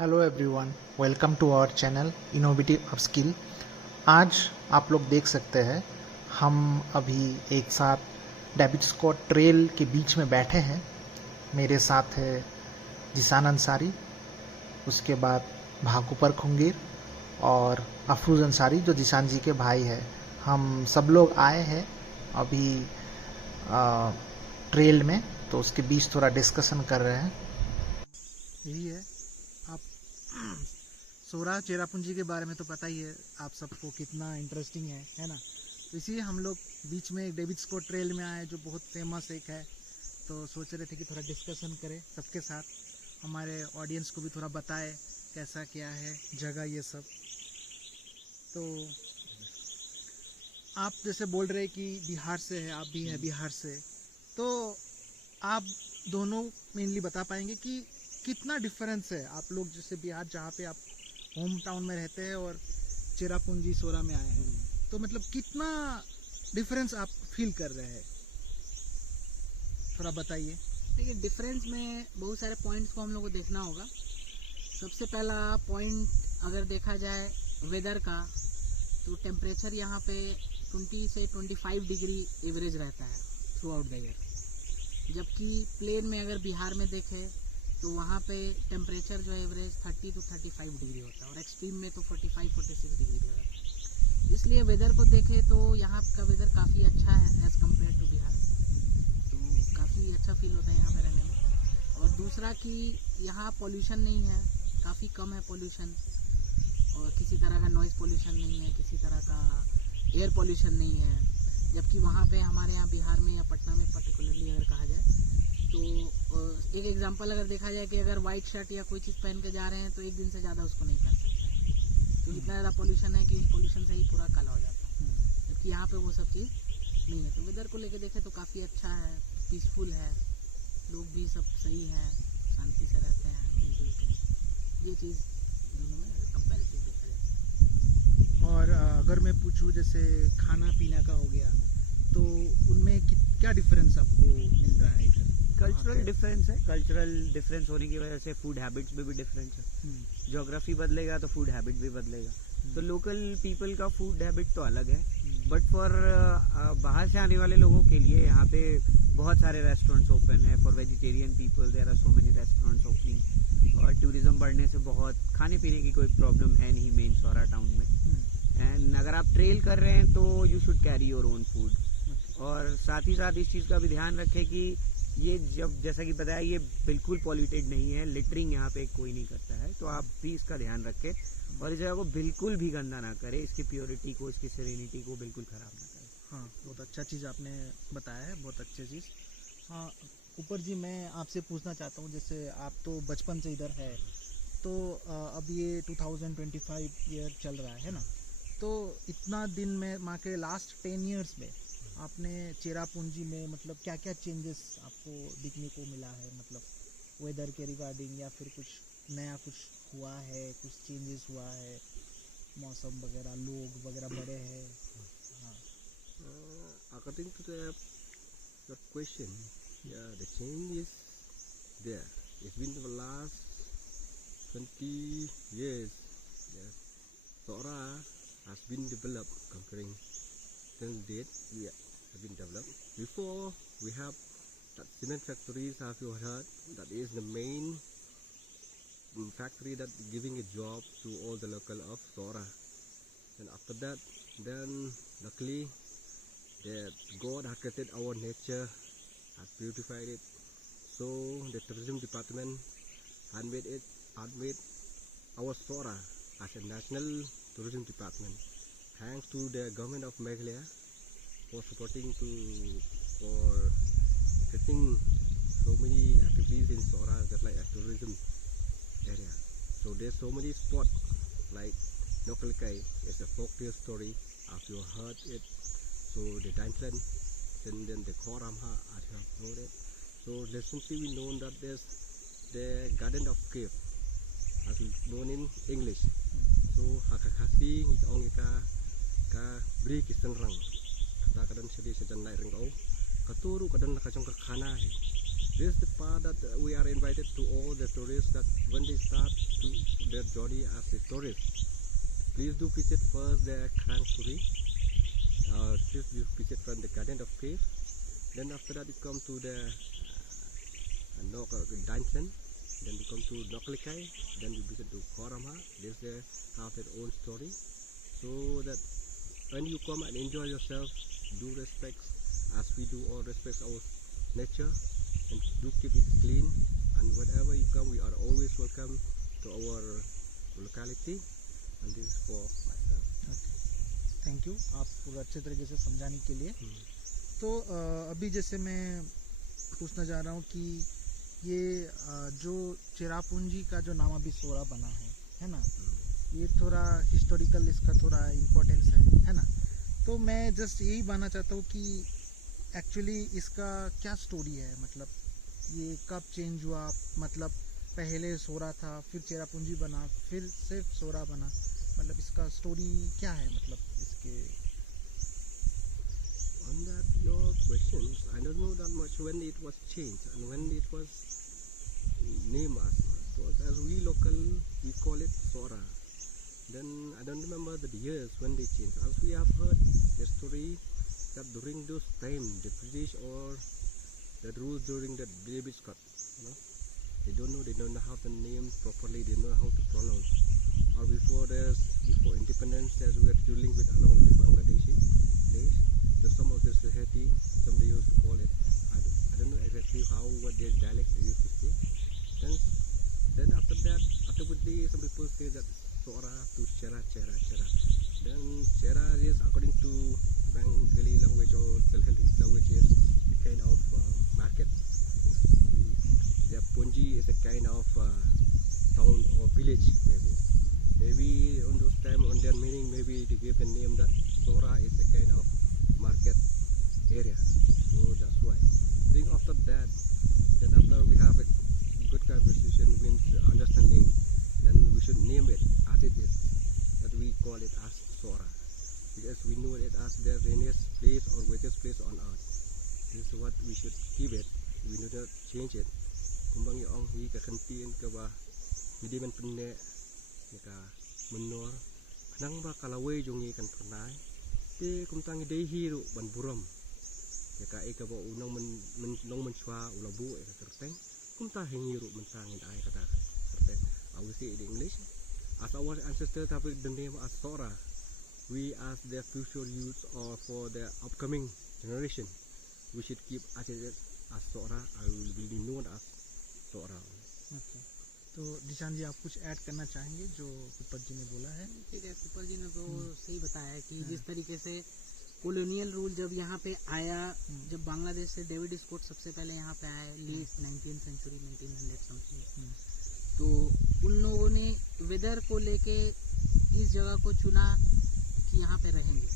Hello everyone, welcome to our channel Innovative Upskill. आज आप लोग देख सकते हैं हम अभी एक साथ डेविड स्कॉट ट्रेल के बीच में बैठे हैं। मेरे साथ है जिसान अंसारी, उसके बाद भागुपर खुंगीर और अफरूज अंसारी जो जिसान जी के भाई हैं। हम सब लोग आए हैं अभी ट्रेल में, तो उसके बीच थोड़ा डिस्कशन कर रहे हैं। यही है, आप सोरा चेरापूंजी के बारे में तो पता ही है आप सबको कितना इंटरेस्टिंग है ना। तो इसीलिए हम लोग बीच में एक डेविड स्कॉट ट्रेल में आए जो बहुत फेमस एक है, तो सोच रहे थे कि थोड़ा डिस्कशन करें सबके साथ, हमारे ऑडियंस को भी थोड़ा बताए कैसा क्या है जगह ये सब। तो आप जैसे बोल रहे कि बिहार से है, आप भी हैं बिहार से, तो आप दोनों मेनली बता पाएंगे कि कितना डिफरेंस है आप लोग जैसे बिहार जहाँ पे आप होम टाउन में रहते हैं और चेरापूंजी सोरा में आए हैं, तो मतलब कितना डिफरेंस आप फील कर रहे हैं, थोड़ा बताइए। देखिए, डिफरेंस में बहुत सारे पॉइंट्स को हम लोग को देखना होगा। सबसे पहला पॉइंट अगर देखा जाए वेदर का, तो टेम्परेचर यहाँ पे 20 से 25 डिग्री एवरेज रहता है थ्रू आउट द ईयर, जबकि प्लेन में अगर बिहार में देखें तो वहाँ पे टेम्परेचर जो है एवरेज 30 to 35 डिग्री होता है और एक्सट्रीम में तो 45-46 डिग्री भी होता है। इसलिए वेदर को देखें तो यहाँ का वेदर काफ़ी अच्छा है एज़ कम्पेयर टू बिहार, तो काफ़ी अच्छा फील होता है यहाँ पे रहने में। और दूसरा कि यहाँ पॉल्यूशन नहीं है, काफ़ी कम है पॉल्यूशन, और किसी तरह का नॉइज़ पॉल्यूशन नहीं है, किसी तरह का एयर पॉल्यूशन नहीं है। जबकि वहाँ पे हमारे यहाँ बिहार में या पटना में पर्टिकुलरली अगर कहा जाए तो एक एग्जांपल अगर देखा जाए कि अगर वाइट शर्ट या कोई चीज़ पहन के जा रहे हैं तो एक दिन से ज़्यादा उसको नहीं पहन सकते हैं, तो इतना ज़्यादा पॉल्यूशन है कि उस पॉल्यूशन से ही पूरा काला हो जाता है। जबकि यहाँ पे वो सब चीज़ नहीं है। तो वेदर को लेके देखें तो काफ़ी अच्छा है, पीसफुल है, लोग भी सब सही हैं, शांति से रहते हैं मिलजुल के। ये चीज़ दोनों में अगर कंपेरेटिव देखा जाए। और अगर मैं पूछूं जैसे खाना पीना का हो गया, तो उनमें क्या डिफरेंस आपको मिल रहा है इधर? कल्चरल डिफरेंस है। कल्चरल डिफरेंस होने की वजह से फूड हैबिट्स में भी डिफरेंस है। ज्योग्राफी बदलेगा तो फूड हैबिट भी बदलेगा। तो लोकल पीपल का फूड हैबिट तो अलग है, बट फॉर बाहर से आने वाले लोगों के लिए यहाँ पे बहुत सारे रेस्टोरेंट्स ओपन है। For vegetarian people there are so many restaurants opening, और टूरिज्म बढ़ने से बहुत खाने पीने की कोई प्रॉब्लम है नहीं मेन सोरा टाउन में। एंड अगर आप ट्रेल कर रहे हैं तो you should carry your own food. और साथ ही साथ इस चीज़ का भी ध्यान रखें कि ये जब जैसा कि बताया ये बिल्कुल पॉल्यूटेड नहीं है, लिटरिंग यहाँ पे कोई नहीं करता है, तो आप भी इसका ध्यान रखें और इस जगह को बिल्कुल भी गंदा ना करें, इसकी प्योरिटी को, इसकी सेरेनिटी को बिल्कुल ख़राब ना करें। हाँ, बहुत अच्छा चीज़ आपने बताया है, बहुत अच्छी चीज़। हाँ ऊपर जी, मैं आपसे पूछना चाहता हूँ, जैसे आप तो बचपन से इधर है, तो अब ये 2025 ईयर चल रहा है ना, तो इतना दिन में माँ के लास्ट 10 ईयर्स में आपने चेरापूंजी में मतलब क्या क्या चेंजेस आपको दिखने को मिला है, मतलब वेदर के रिगार्डिंग या फिर कुछ नया कुछ हुआ है, कुछ चेंजेस हुआ है, मौसम वगैरह, लोग वगैरह बढ़े हैं? हाँ। According to your question, yeah, the change is there. It's been the last 20 years. Yes, Sora has been developed comparing till date. We have been developed. Before we have that cement factories. Have you heard? That is the main factory that giving a job to all the local of Sora. And after that, then luckily that God had created our nature, had beautified it. So the tourism department had made our Sora as a national tourism department. Thanks to the government of Meghalaya for supporting for creating so many activities in Sora, just like a tourism area. So there's so many spots like Nokalkai is a folktale story. Have you heard it? So the Dainton, and then the Koramha, as you have heard it. So recently we know that there's the Garden of Cave, as known in English. So Hakakasi, Ongika, Ka Bri Kistanrang, Kata Kadan Sidi Sejan Light Ring O, Katuru Kadan Nakachong Kakana. this is the part that we are invited to all the tourists that when they start to their journey as a tourist, please do visit first the Krang Suri. Please do visit from the Garden of Peace. Then after that you come to the Dainsen. Then you come to Noklikai. Then you visit to Korama. This they have their own story. So that when you come and enjoy yourself, do respect as we do all respect our nature and do keep it clean. And whenever you come, we are always welcome to our locality. And this is for myself. Thank you आप पूरा अच्छे तरीके से समझाने के लिए। तो अभी जैसे मैं पूछना चाह रहा हूँ कि ये जो चेरापूंजी का जो नामाबी सोरा बना है ना, ये थोड़ा हिस्टोरिकल इसका थोड़ा इम्पोर्टेंस है ना। तो मैं जस्ट यही जानना चाहता हूँ कि एक्चुअली इसका क्या स्टोरी है, मतलब ये कब चेंज हुआ, मतलब पहले सोरा था फिर चेरापूंजी बना फिर सिर्फ सोरा बना, मतलब इसका स्टोरी क्या है, मतलब इसके। On that your questions, I don't know that much when it was changed and when it was named as we local we call it Sora. Then I don't remember the years when they changed. As we have heard the story that during those time the British or the rules during the David Scott, they don't know how to name properly, they don't know how to pronounce. Or before independence, as we are dealing with along with the Bangladeshi, some of the society, some they used to call it. I don't know exactly what their dialect they used to say. Then after that, afterwards some people say that Sora to Chera. Then Chera is according to Bengali language or Salhali language is a kind of market. The Punji is a kind of town or village maybe. Maybe on those time on their meaning maybe they give a name that Sora is a kind of market area. So that's why. Then after that, then after we have a good conversation with understanding, then we should name it as it is. That we call it as Sora. Because we know it as the rainiest place or wettest place on earth. This is what we should keep it. We need to change it. Kumbang yung hi ka kantin ka ba hindi man pinne ka menor nang ba kalaway yung kan pernai te kumtang day hero ban buram ya ka ika ba unang men long man chwa ulabu e ka terteng kumta hero man tangin ay kata terteng. I will say it in English. As our ancestors have the name as Sora, we as the future youth or for the upcoming generation, we should keep as it is as Sora. I will be known as Sora. Okay. तो दिशान जी आप कुछ add करना चाहेंगे जो Cooper जी ने बोला है? ठीक है, कुपर जी ने तो सही बताया है कि जिस तरीके से कॉलोनियल रूल जब यहाँ पे आया, जब बांग्लादेश से डेविड स्कॉट सबसे पहले यहाँ पे आए लेट 19th सेंचुरी 1900 समथिंग, तो उन लोगों ने वेदर को लेके इस जगह को चुना कि यहाँ पे रहेंगे।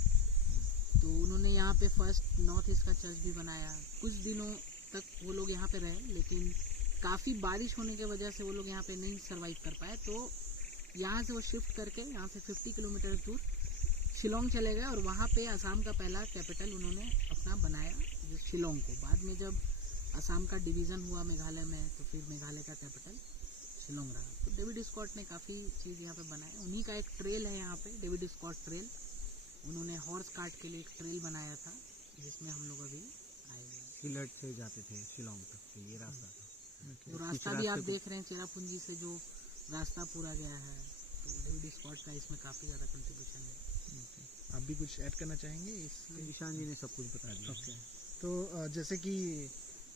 तो उन्होंने यहाँ पे फर्स्ट नॉर्थ ईस्ट का चर्च भी बनाया। कुछ दिनों तक वो लोग यहाँ पे रहे, लेकिन काफ़ी बारिश होने की वजह से वो लोग यहाँ पे नहीं सरवाइव कर पाए। तो यहाँ से वो शिफ्ट करके यहाँ से 50 किलोमीटर दूर शिलोंग चले गए और वहाँ पे असम का पहला कैपिटल उन्होंने अपना बनाया शिलोंग को। बाद में जब असम का डिवीज़न हुआ मेघालय में, तो फिर मेघालय का कैपिटल शिलोंग रहा। तो डेविड स्कॉट ने काफ़ी चीज़ यहाँ पे बनाया। उन्हीं का एक ट्रेल है यहाँ पे, डेविड स्कॉट ट्रेल। उन्होंने हॉर्स कार्ट के लिए एक ट्रेल बनाया था जिसमें हम लोग अभी आए हैं। सिलट से जाते थे शिलोंग तक, तो ये रास्ता था। तो रास्ता भी आप देख रहे हैं, चेरापूंजी से जो रास्ता पूरा गया है, तो डेविड स्कॉट का इसमें काफ़ी ज़्यादा कंट्रीब्यूशन है। आप भी कुछ ऐड करना चाहेंगे इस? दिशान जी ने सब कुछ बता दिया। ओके, तो जैसे कि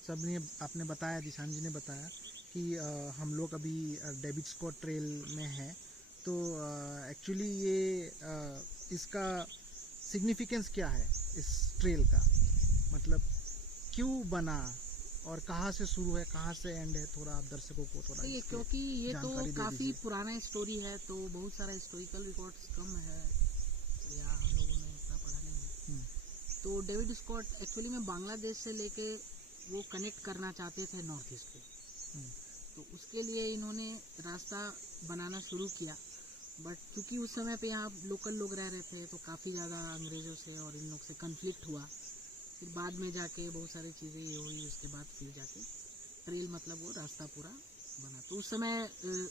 सब ने आपने बताया, दिशान जी ने बताया कि हम लोग अभी डेविड स्कॉट ट्रेल में हैं। तो एक्चुअली ये इसका सिग्निफिकेंस क्या है इस ट्रेल का, मतलब क्यों बना और कहाँ से शुरू है कहाँ से एंड है, थोड़ा आप दर्शकों को थोड़ा ये क्योंकि ये तो काफ़ी पुराना स्टोरी है, तो बहुत सारा हिस्टोरिकल रिकॉर्ड्स कम है या हम लोगों ने इतना पढ़ा नहीं है। तो डेविड स्कॉट एक्चुअली में बांग्लादेश से लेके वो कनेक्ट करना चाहते थे नॉर्थ ईस्ट को, तो उसके लिए इन्होंने रास्ता बनाना शुरू किया। बट क्योंकि उस समय पे यहाँ लोकल लोग रह रहे थे, तो काफ़ी ज़्यादा अंग्रेज़ों से और इन लोग से कन्फ्लिक्ट हुआ। फिर बाद में जाके बहुत सारी चीज़ें ये हुई, उसके बाद फिर जाके ट्रेल मतलब वो रास्ता पूरा बना। तो उस समय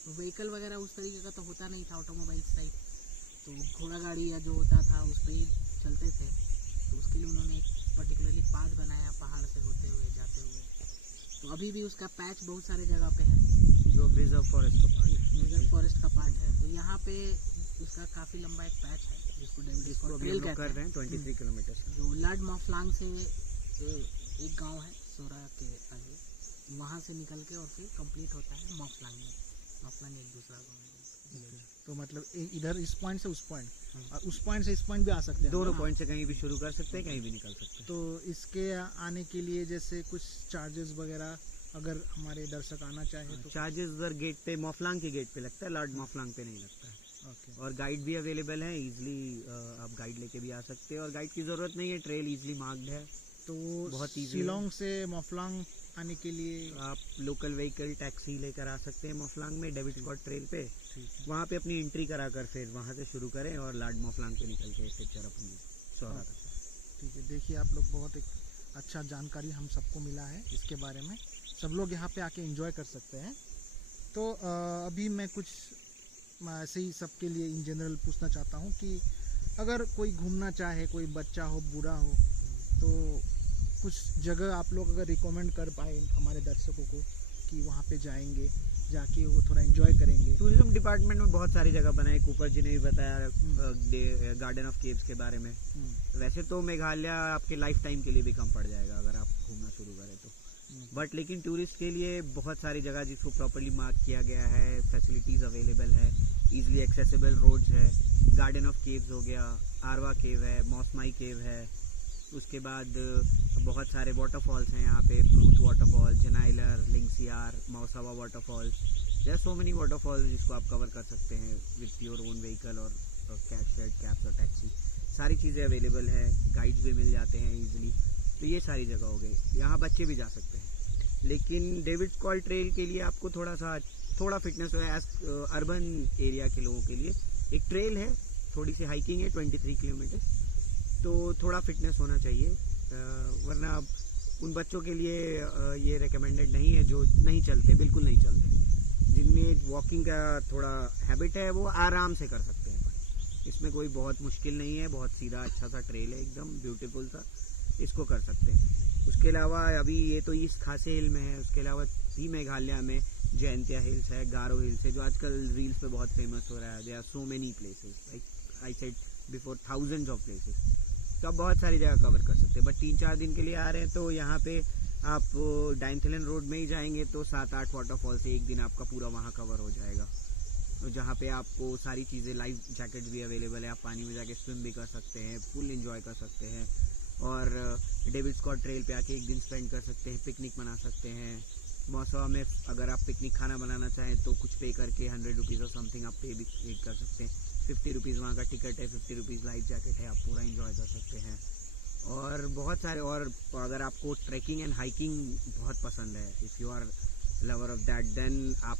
व्हीकल वगैरह उस तरीके का तो होता नहीं था, ऑटोमोबाइल्स टाइप, तो घोड़ा गाड़ी या जो होता था उस पर ही चलते थे। तो उसके लिए उन्होंने एक पर्टिकुलरली पाथ बनाया पहाड़ से होते हुए जाते हुए। तो अभी भी उसका पैच बहुत सारे जगह पे है, जो रिजर्व फॉरेस्ट का पार्ट है, रिजर्व फॉरेस्ट का पार्ट है। तो यहाँ पे उसका काफ़ी लंबा एक पैच है जिसको डेविड जिसको स्कॉट अभी ट्रेल हम लोग कर कहते रहे हैं, हैं 23 किलोमीटर। जो लाड मॉफ्लांग से एक गांव है सोरा के आगे, वहाँ से निकल के और फिर कंप्लीट होता है मॉफ्लांग में। मॉफ्लांग एक दूसरा गाँव है। तो मतलब इधर इस पॉइंट से उस पॉइंट और उस पॉइंट से इस पॉइंट भी आ सकते हैं। दोनों पॉइंट से कहीं भी शुरू कर सकते हैं, कहीं भी निकल सकते हैं। तो इसके आने के लिए जैसे कुछ चार्जेस वगैरह अगर हमारे दर्शक आना चाहे तो? चार्जेस उधर गेट पे, मॉफ्लांग के गेट पे लगता है, लार्ड मॉफ्लांग पे नहीं लगता है। ओके। और गाइड भी अवेलेबल है, इजीली आप गाइड लेके भी आ सकते हैं और गाइड की ज़रूरत नहीं है, ट्रेल इजीली मार्क्ड है। तो बहुत easy शिलोंग से मॉफ्लांग आने के लिए आप लोकल व्हीकल टैक्सी लेकर आ सकते हैं मॉफ्लांग में डेविड स्कॉट ट्रेल पे। ठीक है। वहाँ पे अपनी एंट्री कराकर फिर वहाँ से शुरू करें और लार्ड मॉफ्लांग पे निकल के फिर चरपनी सौरा तक। ठीक है, देखिए आप लोग बहुत एक अच्छा जानकारी हम सबको मिला है इसके बारे में, सब लोग यहाँ पे आके एंजॉय कर सकते हैं। तो अभी मैं कुछ ऐसे ही सबके लिए इन जनरल पूछना चाहता हूँ कि अगर कोई घूमना चाहे, कोई बच्चा हो, बूढ़ा हो, तो कुछ जगह आप लोग अगर रिकमेंड कर पाए हमारे दर्शकों को कि वहाँ पे जाएंगे, जाके वो थोड़ा एंजॉय करेंगे। टूरिज्म डिपार्टमेंट में बहुत सारी जगह बनाई, कूपर जी ने भी बताया गार्डन ऑफ केव्स के बारे में। वैसे तो मेघालय आपके लाइफ टाइम के लिए भी कम पड़ जाएगा अगर आप घूमना शुरू करें तो, बट लेकिन टूरिस्ट के लिए बहुत सारी जगह जिसको प्रॉपर्ली मार्क किया गया है, फैसिलिटीज़ अवेलेबल है, इजीली एक्सेसिबल रोड्स है। गार्डन ऑफ केव्स हो गया, आरवा केव है, मौसमाई केव है, उसके बाद बहुत सारे वाटरफॉल्स हैं यहाँ पे, प्रूथ वाटरफॉल, जनाइलर, लिंगसियार, मौसावा waterfalls. There are so many waterfalls जिसको आप कवर कर सकते हैं विथ योर ओन व्हीकल और कैब शेड, कैब्स और टैक्सी, सारी चीज़ें अवेलेबल है, गाइड्स भी मिल जाते हैं इजीली। तो ये सारी जगह हो गई, यहाँ बच्चे भी जा सकते हैं। लेकिन डेविड स्कॉट ट्रेल के लिए आपको थोड़ा फिटनेस हो, अर्बन एरिया के लोगों के लिए एक ट्रेल है, थोड़ी सी हाइकिंग है 23 किलोमीटर, तो थोड़ा फिटनेस होना चाहिए, वरना उन बच्चों के लिए ये रिकमेंडेड नहीं है जो नहीं चलते, बिल्कुल नहीं चलते। जिनमें वॉकिंग का थोड़ा हैबिट है वो आराम से कर सकते हैं, पर इसमें कोई बहुत मुश्किल नहीं है, बहुत सीधा अच्छा सा ट्रेल है, एकदम ब्यूटीफुल सा, इसको कर सकते हैं। उसके अलावा अभी ये तो ईस्ट खासे हिल में है, उसके अलावा भी मेघालय में जयंतिया हिल्स है, गारो हिल्स है, जो आजकल रील्स पे बहुत फेमस हो रहा है। There are so many places, like I said before, thousands of places. तो आप बहुत सारी जगह कवर कर सकते हैं, बट 3-4 दिन के लिए आ रहे हैं तो यहाँ पे आप डाइनथिलन रोड में ही जाएंगे तो 7-8 वाटरफॉल से एक दिन आपका पूरा वहाँ कवर हो जाएगा। तो जहाँ पे आपको सारी चीज़ें, लाइफ जैकेट्स भी अवेलेबल है, आप पानी में जाके स्विम भी कर सकते हैं, फुल एंजॉय कर सकते हैं, और डेविड स्कॉट ट्रेल पे आके एक दिन स्पेंड कर सकते हैं, पिकनिक मना सकते हैं। मौसम में अगर आप पिकनिक खाना बनाना चाहें तो कुछ पे करके 100 रुपीज़ और समथिंग आप पे भी कर सकते हैं। 50 रुपीज़ वहाँ का टिकट है, 50 रुपीज़ लाइफ जैकेट है, आप पूरा एंजॉय कर सकते हैं। और बहुत सारे, और अगर आपको ट्रैकिंग एंड हाइकिंग बहुत पसंद है, if you are lover of that, then आप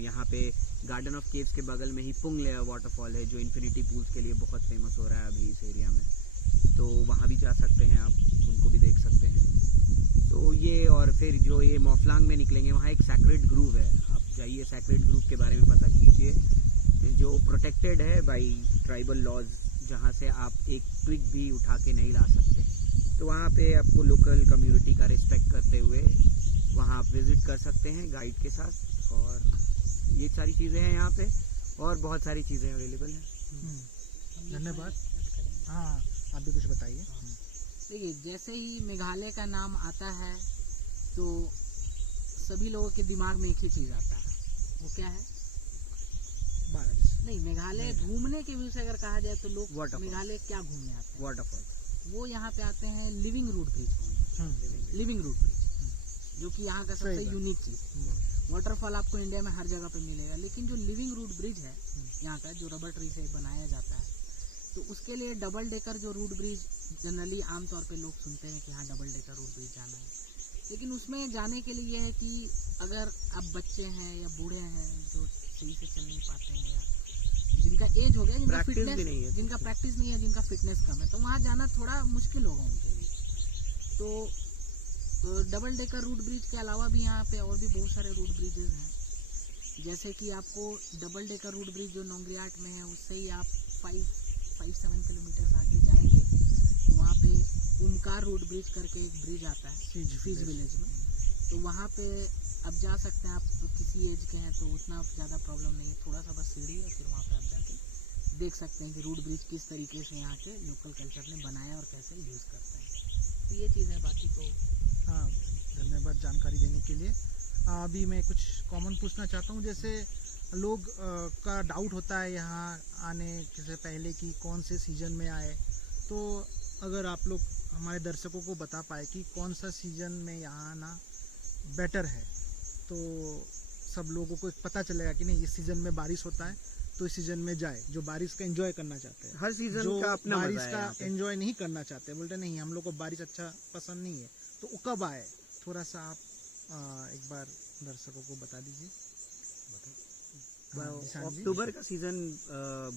यहाँ पे गार्डन ऑफ केव्स के बगल में ही पुंग लेयर वाटरफॉल है, जो इन्फिनिटी पूल्स के लिए बहुत फेमस हो रहा है अभी इस एरिया में, तो वहाँ भी जा सकते हैं आप, उनको भी देख सकते हैं। तो ये, और फिर जो ये मॉफ्लांग में निकलेंगे वहाँ एक सैक्रेड ग्रूव है, आप जाइए, सैक्रेड ग्रूव के बारे में पता कीजिए, जो प्रोटेक्टेड है बाय ट्राइबल लॉज, जहाँ से आप एक ट्विग भी उठा के नहीं ला सकते। तो वहाँ पे आपको लोकल कम्युनिटी का रिस्पेक्ट करते हुए वहाँ आप विजिट कर सकते हैं गाइड के साथ, और ये सारी चीज़ें हैं यहाँ पे, और बहुत सारी चीज़ें अवेलेबल हैं। धन्यवाद। हाँ, आप भी कुछ बताइए। देखिए, जैसे ही मेघालय का नाम आता है तो सभी लोगों के दिमाग में एक ही चीज़ आता है, वो क्या है? बारिश। नहीं, मेघालय घूमने के व्यू से अगर कहा जाए तो लोग Waterfall। मेघालय क्या घूमने आते हैं? वाटरफॉल। वो यहाँ पे आते हैं लिविंग रूट ब्रिज घूमने, लिविंग रूट ब्रिज, जो कि यहाँ का सबसे सही बात। यूनिक चीज़। वाटरफॉल आपको इंडिया में हर जगह पे मिलेगा, लेकिन जो लिविंग रूट ब्रिज है यहाँ का, जो रबर ट्री से बनाया जाता है, तो उसके लिए डबल डेकर जो रूट ब्रिज जनरली आमतौर पे लोग सुनते हैं कि हाँ डबल डेकर रूट ब्रिज जाना है, लेकिन उसमें जाने के लिए ये है कि अगर आप बच्चे हैं या बूढ़े हैं जो सही से चल नहीं पाते हैं, या जिनका एज हो गया, जिनका Practice भी फिटनेस, नहीं है, जिनका प्रैक्टिस नहीं है, जिनका फिटनेस कम है, तो वहाँ जाना थोड़ा मुश्किल होगा उनके लिए। तो तो डबल डेकर रूट ब्रिज के अलावा भी यहाँ पे और भी बहुत सारे रूट ब्रिजेज हैं, जैसे कि आपको डबल डेकर रूट ब्रिज जो नोंगरियाट में है उससे ही आप 5-7 किलोमीटर आगे जाएंगे तो वहाँ पे उमकार रूट ब्रिज करके एक ब्रिज आता है फीज विलेज में, तो वहाँ पे अब जा सकते हैं। आप किसी एज के हैं तो उतना ज़्यादा प्रॉब्लम नहीं है, थोड़ा सा बस सीढ़ी है, फिर वहाँ पे आप जाके देख सकते हैं कि रूट ब्रिज किस तरीके से यहाँ के लोकल कल्चर ने बनाया और कैसे यूज़ करते हैं। तो ये चीज़ है, बाकी तो हाँ, धन्यवाद जानकारी देने के लिए। अभी मैं कुछ कॉमन पूछना चाहता हूँ, जैसे लोग का डाउट होता है यहाँ आने से पहले कि कौन से सीज़न में आए, तो अगर आप लोग हमारे दर्शकों को बता पाए कि कौन सा सीज़न में यहाँ आना बेटर है, तो सब लोगों को पता चलेगा कि नहीं इस सीज़न में बारिश होता है तो इस सीज़न में जाए। जो बारिश का एंजॉय करना चाहते हैं, हर सीजन जो का अपना बारिश मजा है का यहाँ पे। एंजॉय नहीं करना चाहते, बोलते नहीं हम लोग को बारिश अच्छा पसंद नहीं है, तो वो कब आए, थोड़ा सा आप एक बार दर्शकों को बता दीजिए। हाँ, निशान जी। अक्टूबर का सीजन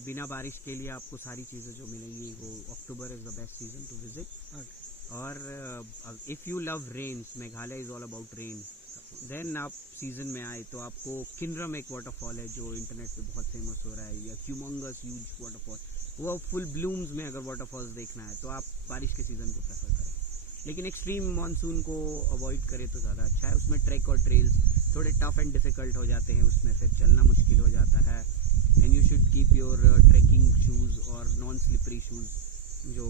बिना बारिश के लिए आपको सारी चीज़ें जो मिलेंगी वो October is the best season to visit. Okay. और if you love rains, Meghalaya is all about rain, then आप सीजन में आए तो आपको किन्रम एक वाटरफॉल है जो इंटरनेट पे बहुत फेमस हो रहा है, या ह्यूमंगस ह्यूज वाटरफॉल, वो फुल ब्लूम्स में अगर वाटरफॉल्स देखना है तो आप बारिश के सीज़न को प्रेफर करें। लेकिन एक्सट्रीम मानसून को अवॉइड करें तो ज़्यादा अच्छा है। उसमें ट्रैक और ट्रेल्स थोड़े टफ एंड डिफ़िकल्ट हो जाते हैं, उसमें फिर चलना मुश्किल हो जाता है। And you should keep your trekking shoes और नॉन स्लिपरी शूज़, जो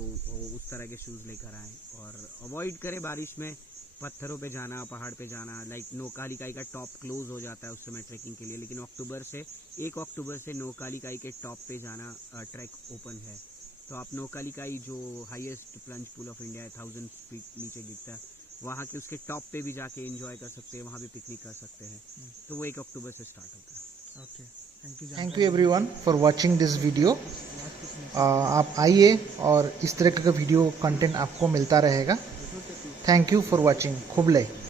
उस तरह के शूज़ लेकर आएँ, और अवॉइड करें बारिश में पत्थरों पे जाना, पहाड़ पे जाना। लाइक नोकालिकाई का टॉप क्लोज हो जाता है उस समय ट्रैकिंग के लिए, लेकिन 1 अक्टूबर से नोकालिकाई के टॉप पे जाना ट्रैक ओपन है। तो आप नोकालिकाई जो highest plunge pool of India है, 1000 फीट नीचे गिरता है, वहाँ के उसके टॉप पे भी जाके एंजॉय कर सकते हैं, वहाँ भी पिकनिक कर सकते हैं। तो वो 1 अक्टूबर से स्टार्ट होता है। Okay, thank you everyone for watching this video. आप आइए और इस तरह का वीडियो कंटेंट आपको मिलता रहेगा। Thank you for watching. खुबले।